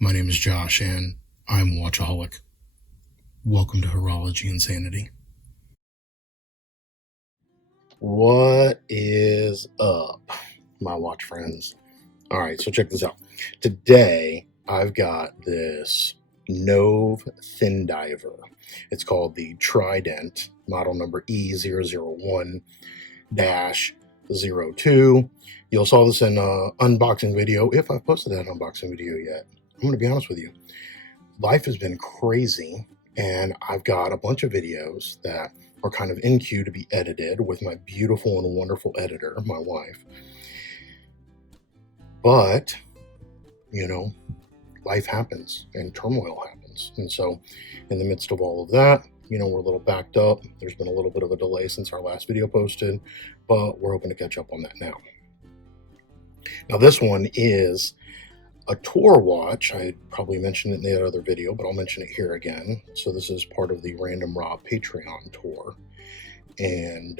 My name is Josh, and I'm a watchaholic. Welcome to Horology Insanity. What is up, my watch friends? All right, so check this out. Today, I've got this NOVE Thin Diver. It's called the Trident, model number E001-02. You'll saw this in an unboxing video, if I've posted that unboxing video yet. I'm going to be honest with you. Life has been crazy, and I've got a bunch of videos that are kind of in queue to be edited with my beautiful and wonderful editor, my wife. But, you know, life happens and turmoil happens. And so in the midst of all of that, you know, we're a little backed up. There's been a little bit of a delay since our last video posted, but we're hoping to catch up on that now. Now, this one is a tour watch. I probably mentioned it in the other video, but I'll mention it here again. So this is part of the Random Rob Patreon tour. And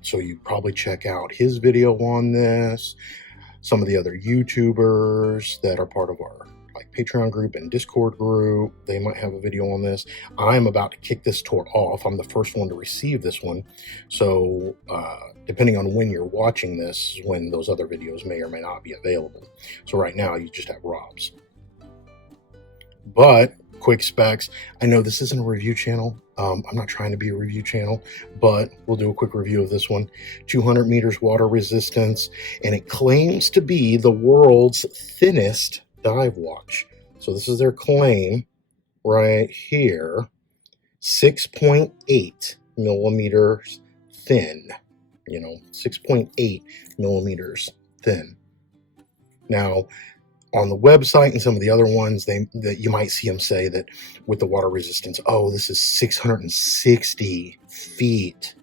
so you probably check out his video on this. Some of the other YouTubers that are part of our Patreon group and Discord group, they might have a video on this. I'm about to kick this tour off. I'm the first one to receive this one. So depending on when you're watching this, when those other videos may or may not be available. So right now you just have Rob's. But quick specs. I know this isn't a review channel. I'm not trying to be a review channel, but we'll do a quick review of this one. 200 meters water resistance, and it claims to be the world's thinnest dive watch. So this is their claim right here. 6.8 millimeters thin. 6.8 millimeters thin. Now, on the website and some of the other ones, that you might see them say that with the water resistance, oh, this is 660 feet.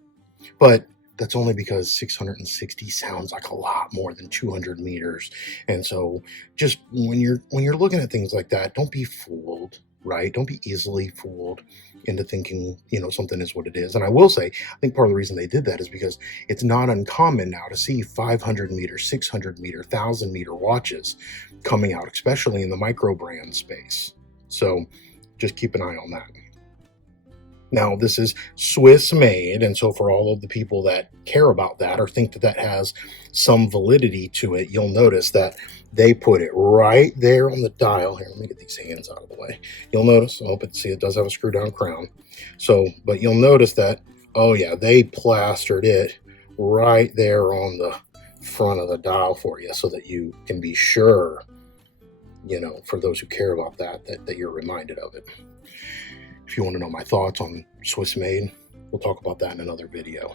But that's only because 660 sounds like a lot more than 200 meters. And so just when you're looking at things like that, don't be fooled, right? Don't be easily fooled into thinking, something is what it is. And I will say, I think part of the reason they did that is because it's not uncommon now to see 500 meter, 600 meter, 1,000 meter watches coming out, especially in the micro brand space. So just keep an eye on that. Now, this is Swiss made, and so for all of the people that care about that or think that that has some validity to it, you'll notice that they put it right there on the dial. Here, let me get these hands out of the way. You'll notice, it does have a screw down crown. So, but you'll notice that, oh yeah, they plastered it right there on the front of the dial for you so that you can be sure, for those who care about that you're reminded of it. If you want to know my thoughts on Swiss made, we'll talk about that in another video.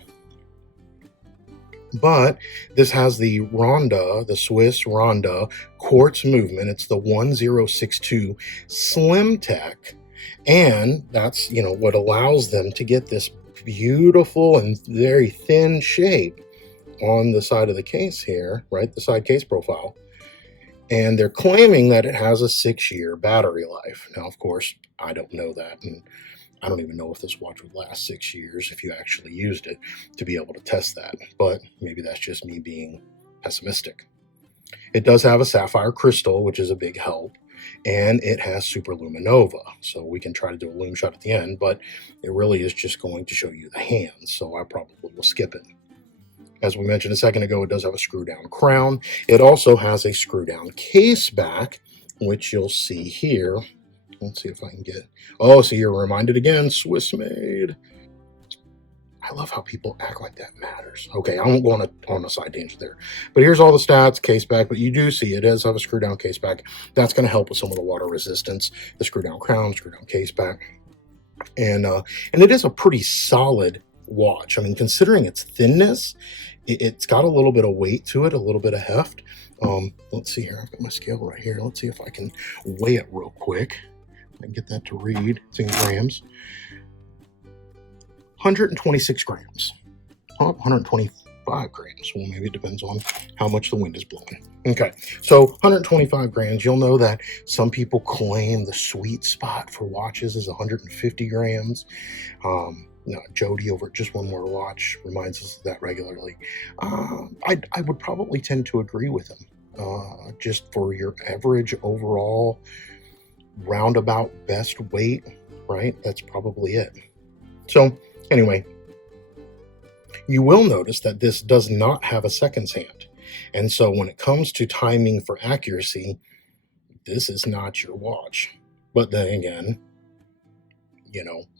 But this has the Ronda, the Swiss Ronda quartz movement. It's the 1062 Slim Tech. And that's, what allows them to get this beautiful and very thin shape on the side of the case here, right? The side case profile. And they're claiming that it has a 6-year battery life. Now, of course, I don't know that. And I don't even know if this watch would last 6 years if you actually used it to be able to test that. But maybe that's just me being pessimistic. It does have a sapphire crystal, which is a big help. And it has super luminova. So we can try to do a lume shot at the end, but it really is just going to show you the hands. So I probably will skip it. As we mentioned a second ago, it does have a screw down crown. It also has a screw down case back, which you'll see here. Let's see if I can get, so you're reminded again, Swiss made. I love how people act like that matters. Okay, I won't go on a side tangent there. But here's all the stats, case back, but you do see it does have a screw down case back. That's going to help with some of the water resistance, the screw down crown, screw down case back. And it is a pretty solid watch. I mean, considering its thinness, it's got a little bit of weight to it, a little bit of heft. Let's see here. I've got my scale right here. Let's see if I can weigh it real quick. I can get that to read. It's in grams. 126 grams. 125 grams. Well, maybe it depends on how much the wind is blowing. Okay, so 125 grams. You'll know that some people claim the sweet spot for watches is 150 grams. Jody over at Just One More Watch reminds us of that regularly. I would probably tend to agree with him. just for your average overall roundabout best weight, right? That's probably it. So anyway, you will notice that this does not have a seconds hand. And so when it comes to timing for accuracy, this is not your watch. But then again,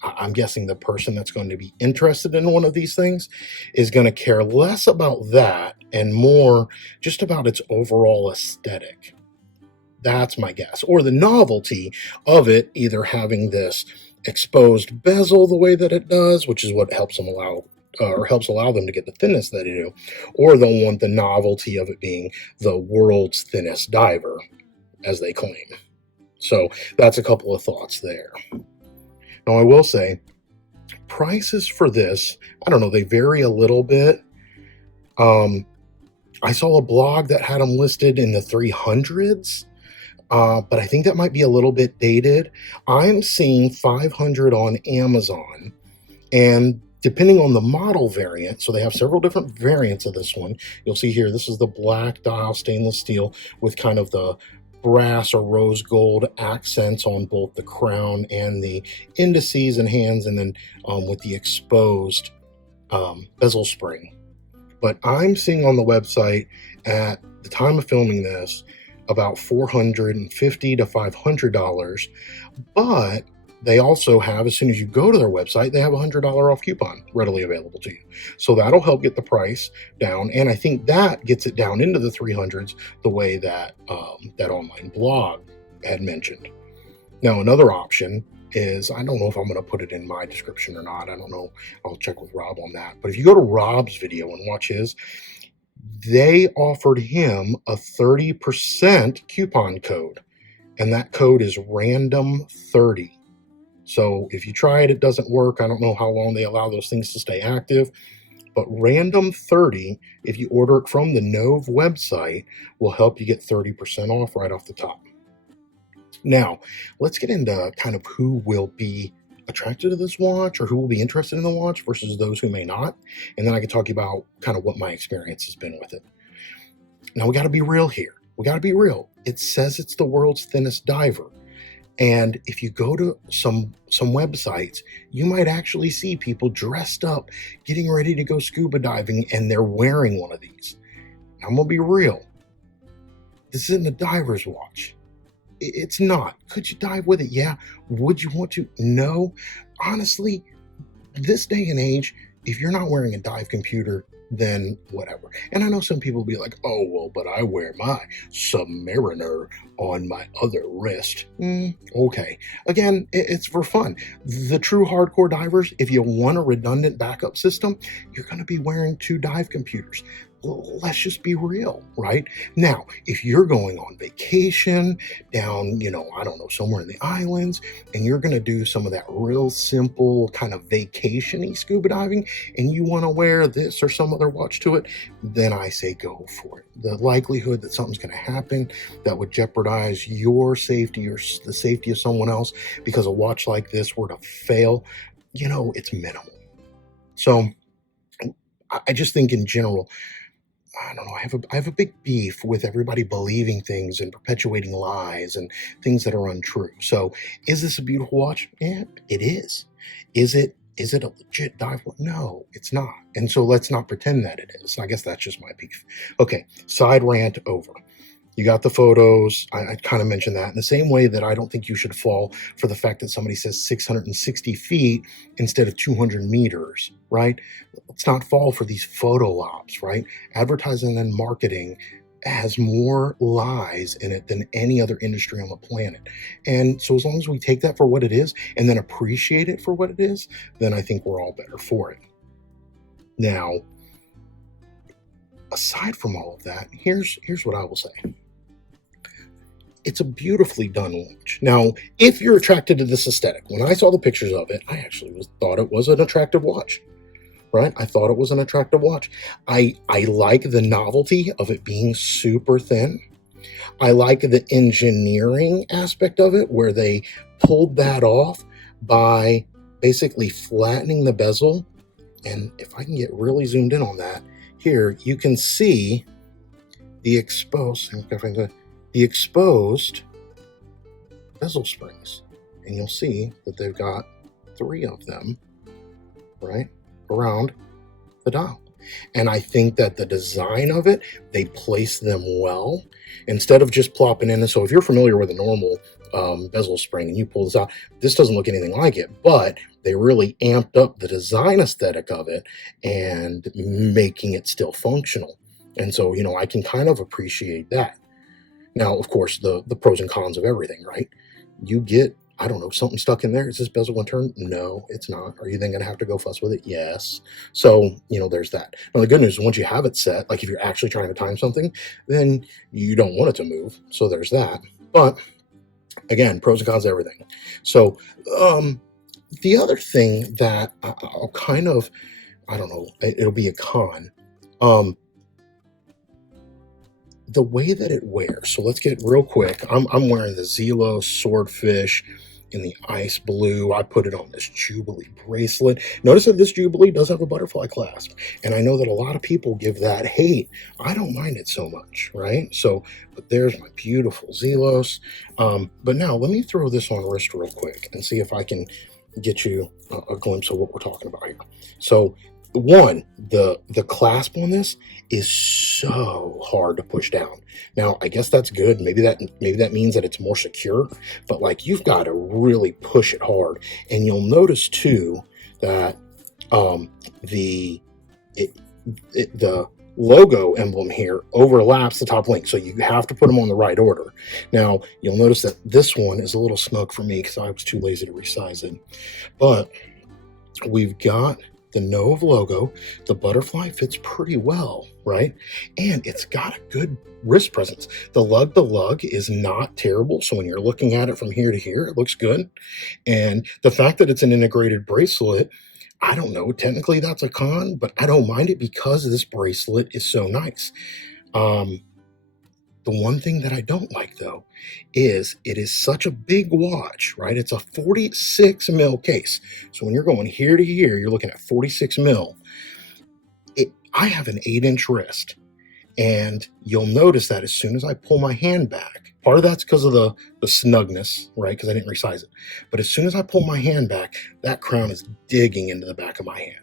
I'm guessing the person that's going to be interested in one of these things is going to care less about that and more just about its overall aesthetic. That's my guess. Or the novelty of it, either having this exposed bezel the way that it does, which is what helps them allow them to get the thinness that they do, or they'll want the novelty of it being the world's thinnest diver, as they claim. So that's a couple of thoughts there. Now, I will say, prices for this, I don't know, they vary a little bit. I saw a blog that had them listed in the 300s, but I think that might be a little bit dated. I'm seeing 500 on Amazon, and depending on the model variant, so they have several different variants of this one. You'll see here, this is the black dial stainless steel with kind of the brass or rose gold accents on both the crown and the indices and hands, and then with the exposed bezel spring. But I'm seeing on the website at the time of filming this about $450 to $500, but they also have, as soon as you go to their website, they have a $100 off coupon readily available to you. So that'll help get the price down. And I think that gets it down into the 300s the way that that online blog had mentioned. Now, another option is, I don't know if I'm going to put it in my description or not. I don't know. I'll check with Rob on that. But if you go to Rob's video and watch his, they offered him a 30% coupon code. And that code is random30. So if you try it, it doesn't work. I don't know how long they allow those things to stay active, but random30, if you order it from the NOVE website, will help you get 30% off right off the top. Now, let's get into kind of who will be attracted to this watch or who will be interested in the watch versus those who may not. And then I can talk about kind of what my experience has been with it. Now, we got to be real here. We got to be real. It says it's the world's thinnest diver. And if you go to some websites, you might actually see people dressed up, getting ready to go scuba diving, and they're wearing one of these. Now, I'm going to be real. This isn't a diver's watch. It's not. Could you dive with it? Yeah. Would you want to? No. Honestly, this day and age, if you're not wearing a dive computer, then whatever. And I know some people will be like, oh, well, but I wear my Submariner on my other wrist. Okay. Again, it's for fun. The true hardcore divers, if you want a redundant backup system, you're going to be wearing two dive computers. Let's just be real, right? Now, if you're going on vacation down, I don't know, somewhere in the islands, and you're going to do some of that real simple kind of vacation-y scuba diving, and you want to wear this or some other watch to it, then I say go for it. The likelihood that something's going to happen that would jeopardize your safety or the safety of someone else because a watch like this were to fail, it's minimal. So I just think in general, I don't know, I have a big beef with everybody believing things and perpetuating lies and things that are untrue. So is this a beautiful watch? Yeah, it is. Is it a legit dive watch? No, it's not. And so let's not pretend that it is. I guess that's just my beef. Okay, side rant over. You got the photos. I kind of mentioned that in the same way that I don't think you should fall for the fact that somebody says 660 feet instead of 200 meters, right? Let's not fall for these photo ops, right? Advertising and marketing has more lies in it than any other industry on the planet. And so as long as we take that for what it is and then appreciate it for what it is, then I think we're all better for it. Now, aside from all of that, here's what I will say. It's a beautifully done watch. Now, if you're attracted to this aesthetic, when I saw the pictures of it, I actually thought it was an attractive watch, right? I thought it was an attractive watch. I like the novelty of it being super thin. I like the engineering aspect of it, where they pulled that off by basically flattening the bezel. And if I can get really zoomed in on that, here you can see the exposed bezel springs, and you'll see that they've got 3 of them right around the dial. And I think that the design of it, they place them well instead of just plopping in. And so if you're familiar with a normal bezel spring and you pull this out, this doesn't look anything like it, but they really amped up the design aesthetic of it and making it still functional. And so, you know, I can kind of appreciate that. Now, of course, the pros and cons of everything, right? You get, I don't know, something stuck in there. Is this bezel going to turn? No, it's not. Are you then going to have to go fuss with it? Yes. So, you know, there's that. Now, the good news is once you have it set, like if you're actually trying to time something, then you don't want it to move. So there's that. But again, pros and cons of everything. So the other thing that I'll kind of, I don't know, it'll be a con. The way that it wears. So let's get real quick. I'm wearing the Zelo Swordfish in the ice blue. I put it on this Jubilee bracelet. Notice that this Jubilee does have a butterfly clasp. And I know that a lot of people give that hate. I don't mind it so much, right? So, but there's my beautiful Zelos. But now let me throw this on wrist real quick and see if I can get you a glimpse of what we're talking about here. So one, the clasp on this is so hard to push down. Now, I guess that's good. Maybe that means that it's more secure, but like you've got to really push it hard. And you'll notice too that the logo emblem here overlaps the top link, so you have to put them on the right order. Now, you'll notice that this one is a little snug for me because I was too lazy to resize it. But we've got the NOVE logo. The butterfly fits pretty well, right? And it's got a good wrist presence. The lug is not terrible. So when you're looking at it from here to here, it looks good. And the fact that it's an integrated bracelet, I don't know, technically that's a con, but I don't mind it because this bracelet is so nice. The one thing that I don't like though is it is such a big watch, right? It's a 46 mil case. So when you're going here to here, you're looking at 46 mil. I have an 8-inch wrist, and you'll notice that as soon as I pull my hand back, part of that's because of the snugness, right? Because I didn't resize it. But as soon as I pull my hand back, that crown is digging into the back of my hand.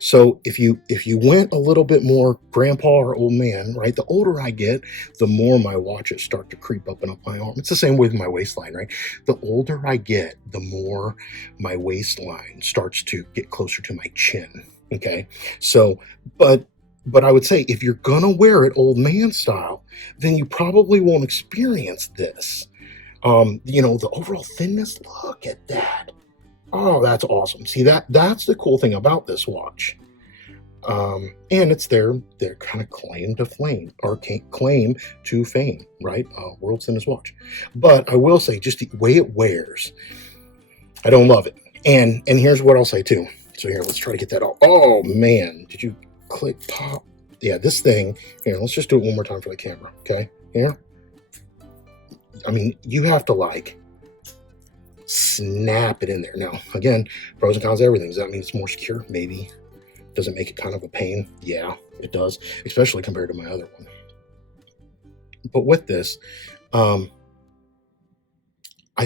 So if you went a little bit more grandpa or old man, right? The older I get, the more my watches start to creep up and up my arm. It's the same with my waistline, right? The older I get, the more my waistline starts to get closer to my chin. Okay. So, but I would say if you're gonna wear it old man style, then you probably won't experience this. You know, the overall thinness, look at that. Oh, that's awesome. See, that's the cool thing about this watch. And it's their kind of claim to fame, right? World's thinnest watch. But I will say, just the way it wears, I don't love it. And here's what I'll say too. So here, let's try to get that off. Oh man, did you click pop? Yeah, this thing, here, let's just do it one more time for the camera, okay? Here. I mean, you have to like snap it in there. Now, again, pros and cons of everything. Does that mean it's more secure? Maybe. Does it make it kind of a pain? Yeah, it does, especially compared to my other one. But with this, I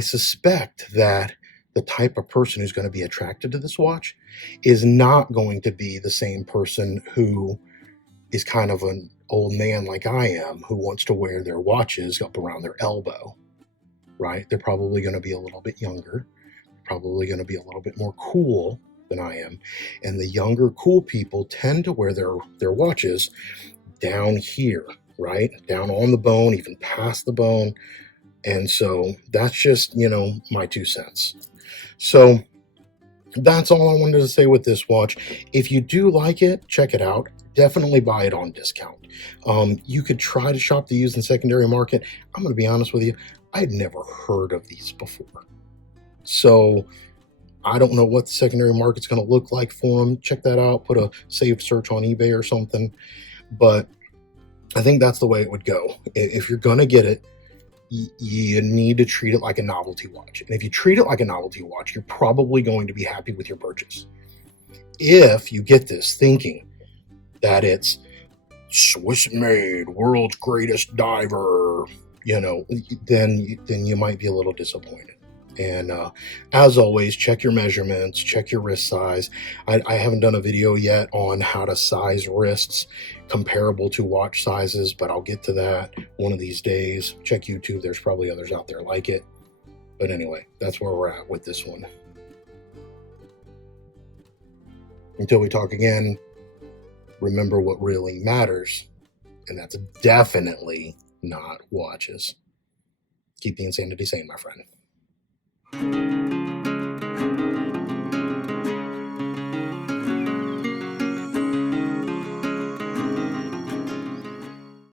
suspect that the type of person who's going to be attracted to this watch is not going to be the same person who is kind of an old man like I am, who wants to wear their watches up around their elbow, right? They're probably going to be a little bit younger, probably going to be a little bit more cool than I am. And the younger, cool people tend to wear their watches down here, right? Down on the bone, even past the bone. And so that's just, you know, my 2 cents. So that's all I wanted to say with this watch. If you do like it, check it out. Definitely buy it on discount. You could try to shop the used and secondary market. I'm going to be honest with you, I had never heard of these before. So I don't know what the secondary market's going to look like for them. Check that out. Put a saved search on eBay or something. But I think that's the way it would go. If you're going to get it, you need to treat it like a novelty watch. And if you treat it like a novelty watch, you're probably going to be happy with your purchase. If you get this thinking that it's Swiss made, world's greatest diver, then you might be a little disappointed. And as always, check your measurements, check your wrist size. I haven't done a video yet on how to size wrists comparable to watch sizes, but I'll get to that one of these days. Check YouTube. There's probably others out there like it. But anyway, that's where we're at with this one. Until we talk again, remember what really matters, and that's definitely not watches. Keep the insanity sane, my friend.